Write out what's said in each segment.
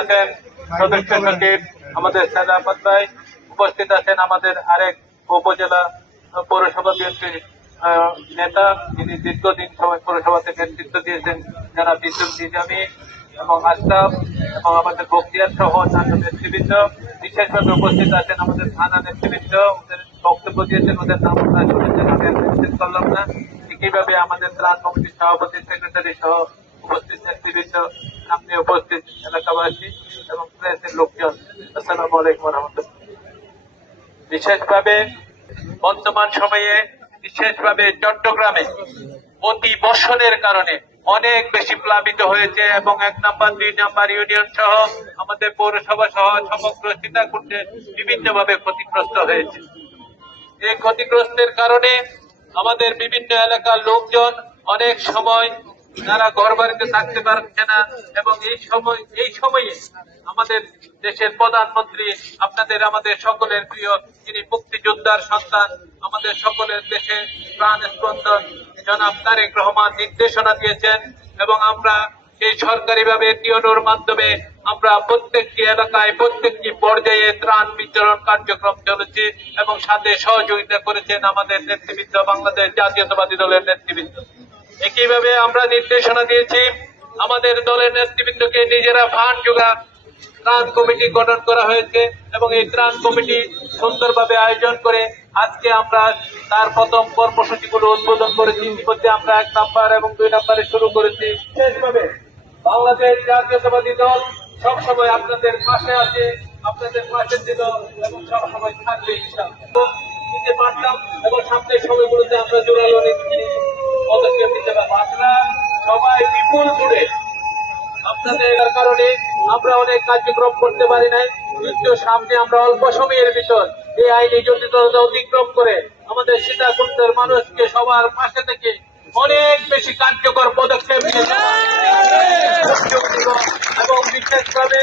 আছেন সদস্য সচিব আমাদের সাদাফত ভাই, উপস্থিত আছেন আমাদের আরেক উপজেলা পৌরসভা বিএনপির নেতা, যিনি দীর্ঘদিন সময় পৌরসভাতে নেতৃত্ব দিয়েছেন, যারা বিদ্যুৎ নিজামী এবং আশরাফ এবং আমাদের বক্তিয়ার সহ অন্যান্য নেতৃবৃন্দ। বিশেষভাবে উপস্থিত আছেন আমাদের থানা নেতৃবৃন্দ, ওদের বক্তব্য দিয়েছেন, ওদের নাম আপনারা শুনেছেন, আমি নিশ্চিত করলাম না। একইভাবে আমাদের ত্রাণ কমিটির সভাপতি, সেক্রেটারি সহ উপস্থিত নেতৃবৃন্দ, সামনে উপস্থিত এলাকাবাসী এবং প্রেসের লোকজন, আসসালামু আলাইকুম রহমতুল্লাহ। বিশেষভাবে বর্তমান সময়ে বিশেষভাবে চট্টগ্রামে অতি বর্ষণের কারণে অনেক বেশি প্লাবিত হয়েছে এবং 1 নম্বর 2 নম্বর ইউনিয়ন সহ আমাদের পৌরসভা সহ সমগ্র সীতাকুণ্ডে বিভিন্নভাবে ক্ষতিগ্রস্ত হয়েছে। এই ক্ষতিগ্রস্তের কারণে আমাদের বিভিন্ন এলাকার লোকজন অনেক সময় তারা ঘর বাড়িতে থাকতে পারছে না এবং এই সময়ে আমাদের দেশের প্রধানমন্ত্রী, আমাদের সকলের প্রিয়, যিনি মুক্তিযোদ্ধার সন্তান, আমাদের সকলের দেশে প্রাণ স্পন্দন জনাব তারেক রহমান নির্দেশনা দিয়েছেন এবং আমরা সেই সরকারিভাবে টিওনোর মাধ্যমে আমরা প্রত্যেকটি এলাকায় প্রত্যেকটি পর্যায়ে ত্রাণ বিতরণ কার্যক্রম চলেছে এবং সাথে সহযোগিতা করেছেন আমাদের নেতৃবৃন্দ, বাংলাদেশ জাতীয়তাবাদী দলের নেতৃবৃন্দ। একইভাবে আমরা নির্দেশনা দিয়েছি আমাদের দলের নেতৃবৃন্দকে নিজেরা ফান্ড যোগা ত্রাণ কমিটি গঠন করা হয়েছে এবং এই ত্রাণ কমিটি সুন্দরভাবে আয়োজন করে আজকে আমরা তার প্রথম কর্মসূচিগুলো উদ্বোধন করেছি। ইতিমধ্যে আমরা 1 নম্বর এবং 2 নম্বরে শুরু করেছি। বিশেষভাবে বাংলাদেশ জাতীয়তাবাদী দল সবসময় আপনাদের পাশে আছে, আপনাদের পাশে ছিল এবং সবসময় থাকবে ইনশাআল্লাহ। নিতে পারতাম এবং সামনের সময়গুলোতে আমরা জোরালো পদক্ষেপ নিতে পারবো। আপনারা সবাই বিপুল জুড়ে আপনাদের কারণে আমরা অনেক কার্যক্রম করতে পারি নাই, কিন্তু সামনে আমরা অল্প সময়ের ভিতর এই আইনি জটিলতা অতিক্রম করে আমাদের সীতাকুণ্ডের মানুষকে সবার পাশে থেকে অনেক বেশি কার্যকর পদক্ষেপ নিয়ে এবং বিশেষভাবে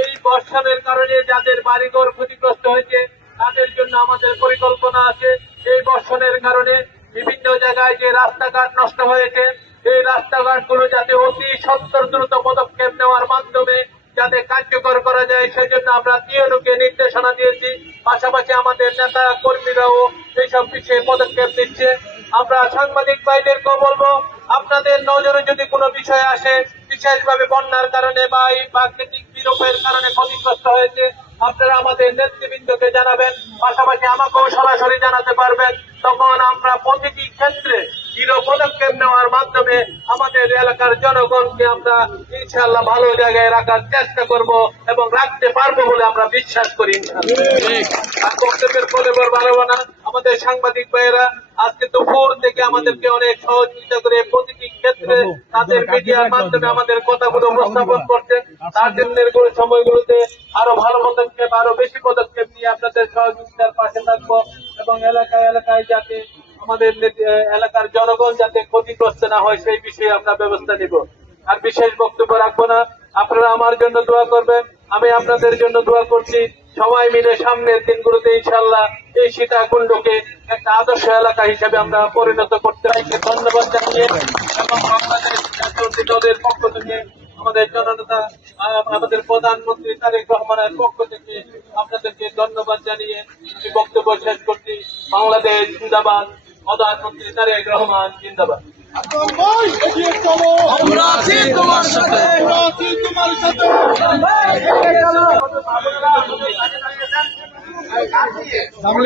এই বর্ষণের কারণে যাদের বাড়িঘর ক্ষতিগ্রস্ত হয়েছে তাদের জন্য আমাদের পরিকল্পনা আছে। এই বর্ষণের কারণে বিভিন্ন জায়গায় যে রাস্তাঘাট নষ্ট হয়েছে, এই রাস্তাঘাটগুলো যাতে অতি সত্বর দ্রুত পদক্ষেপ নেওয়ার মাধ্যমে যাতে কার্যকর করা যায়, সেজন্য আমরা টিওনোকে নির্দেশনা দিয়েছি। পাশাপাশি আমাদের নেতা কর্মীরাও এইসব বিষয়ে পদক্ষেপ নিচ্ছে। আমরা সাংবাদিক ভাইদেরকেও বলবো, আপনাদের নজরে যদি কোনো বিষয় আসে, বিশেষভাবে বন্যার কারণে বা এই প্রাকৃতিক বিরূপের কারণে ক্ষতিগ্রস্ত হয়েছে, আপনারা আমাদের নেতৃবৃন্দকে জানাবেন, পাশাপাশি আমাকেও সরাসরি জানাতে পারবেন। তখন আমরা প্রতিটি ক্ষেত্রে দৃঢ় পদক্ষেপ নেওয়ার মাধ্যমে আমাদের এলাকার জনগণকে আমরা ইনশাআল্লাহ ভালো জায়গায় রাখার চেষ্টা করব এবং রাখতে পারবো বলে আমরা বিশ্বাস করি। আর বক্তব্যের ফলে বাড়াবো না। আমাদের সাংবাদিক ভাইয়েরা আজকে দুপুর থেকে আমাদেরকে অনেক সহযোগিতা করে প্রতিটি ক্ষেত্রে তাদের মিডিয়ার মাধ্যমে আমাদের কথাগুলো উপস্থাপন করছেন। তার জন্য সময়গুলোতে আরো ভালো পদক্ষেপ, আরো বেশি পদক্ষেপ নিয়ে আপনাদের সহযোগিতার পাশে থাকবো এবং এলাকায় এলাকায় যাতে আমাদের এলাকার জনগণ যাতে ক্ষতিগ্রস্ত না হয় সেই বিষয়ে আমরা ব্যবস্থা নিব। আর বিশেষ বক্তব্য রাখবো না, আপনারা আমার জন্য দোয়া করবেন, আমি আপনাদের জন্য দোয়া করছি। সবাই মিলে সামনের দিনগুলোতে ইনশাআল্লাহ এই সীতাকুণ্ডকে একটা আদর্শ এলাকা হিসেবে আমরা পরিণত করতে চাই। ধন্যবাদ জানিয়ে এবং বাংলাদেশ জাতীয় দলের পক্ষ থেকে আমাদের জননেতা আমাদের প্রধানমন্ত্রী তারেক রহমানের পক্ষ থেকে আপনাদেরকে ধন্যবাদ জানিয়ে আমি বক্তব্য শেষ করছি। বাংলাদেশ জিন্দাবাদ, প্রধানমন্ত্রী তারেক রহমান জিন্দাবাদ। আমরা আছি তোমার সাথে, আমরা আছি তোমার সাথে। এখন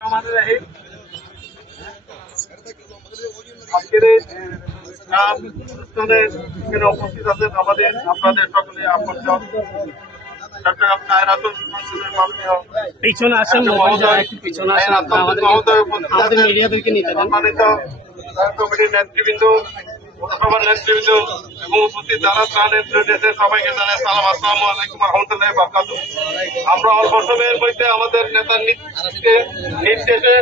আমাদের এই আজকের এই অনুষ্ঠানে এখানে উপস্থিত আছেন আমাদের আপনাদের সকলে আপনজন চট্টগ্রাম খায়রাতুল সংসদের মাননীয় পিছনে আসেন একটু পিছনে আসেন আমাদের মিডিয়াদেরকে নিতে দেন। সম্মানিত কমিটির নেতৃবৃন্দ, পৌরসভার নেতৃবৃন্দ এবং উপস্থিত যারা ত্রাণ নেতৃত্ব দিয়েছে সবাইকে জানাই সালাম, আসসালামু আলাইকুম ওয়া রাহমাতুল্লাহি ওয়া বারাকাতুহু। আমরা অল্প সময়ের মধ্যে আমাদের নেতার নির্দেশে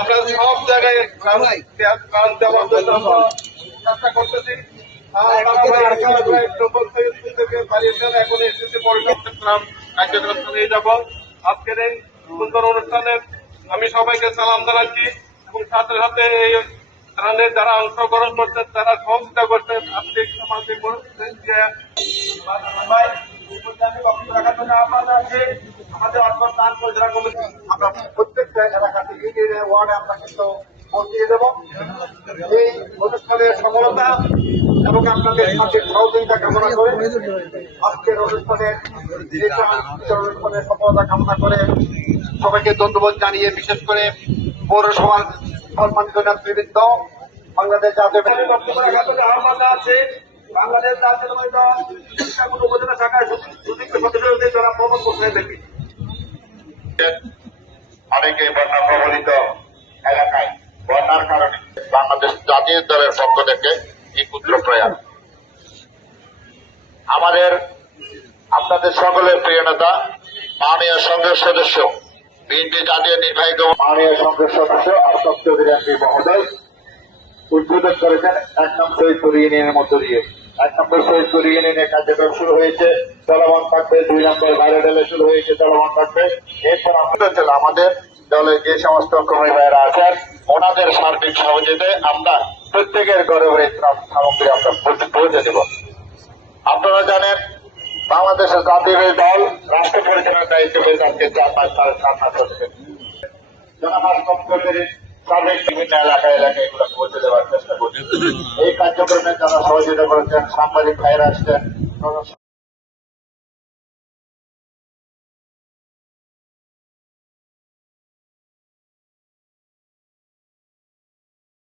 আমরা সব জায়গায় ত্রাণ দেওয়ার জন্য আমরা চেষ্টা করতেছি। এখন এসেছে পরিকল্পনা কার্যক্রম চালিয়ে যাব। আজকের এই সুন্দর অনুষ্ঠানে আমি সবাইকে সালাম জানাচ্ছি এবং সাথে সাথে এই ত্রাণের যারা অংশগ্রহণ করছেন, তারা সহযোগিতা করছেন, আর্থিক সামাজিক আমাদের অর্থ দান পরিচালনা কমিটি আমরা প্রত্যেকটা এলাকা থেকে ওয়ার্ডে আমরা কিন্তু পৌঁছিয়ে দেব। এই অনুষ্ঠানের সফলতা এবং আপনাদের সাথে সহযোগিতা কামনা করে আজকের অনুষ্ঠানের সফলতা কামনা করে সবাইকে ধন্যবাদ জানিয়ে বিশেষ করে পৌরসভার সম্মানিত নেতৃবৃন্দ, বাংলাদেশ জাতীয় আছে বাংলাদেশ জাতীয় উপজেলা শাখায় সুদীপ্ত সদস্যদের যারা প্রমাণ করতে দেখি অনেকে বন্যা প্রবলিত এলাকায় বন্যার কারণে বাংলাদেশ জাতীয় দলের পক্ষ থেকে এই পুত্র প্রয়াস আমাদের আপনাদের সকলের প্রিয় নেতা মাননীয় সংসদ সদস্য বিএনপি জাতীয় নির্বাহী মাননীয় সংসদ সদস্য আশরাফ চৌধুরী এমপি মহোদয় উদ্বোধন করেছেন ১ নং শহীদপুর ইউনিয়নের মধ্য দিয়ে। ১ নম্বর শহীদপুর ইউনিয়নের কার্যক্রম শুরু হয়েছে, চলমান থাকবে। ২ নম্বর বাইরে ডেলে শুরু হয়েছে, চলমান থাকবে। এরপর আমাদের দলে যে সমস্ত কর্মী ভাইয়েরা আছেন ওনাদের সার্বিক সহযোগিতায় আমরা প্রত্যেকের ঘরে ঘরে ত্রাণ সামগ্রী আমরা পৌঁছে দেব। আপনারা জানেন বাংলাদেশের জাতীয় দল রাষ্ট্র পরিচালনার দায়িত্ব পেয়েছে আজকে ৪-৫ মাস হচ্ছে। জনমাস কর্মীদের সার্বিক বিভিন্ন এলাকায় এগুলো পৌঁছে দেওয়ার চেষ্টা করছে। এই কার্যক্রমে যারা সহযোগিতা করেছেন, সাংবাদিক ভাইয়েরা আসছেন।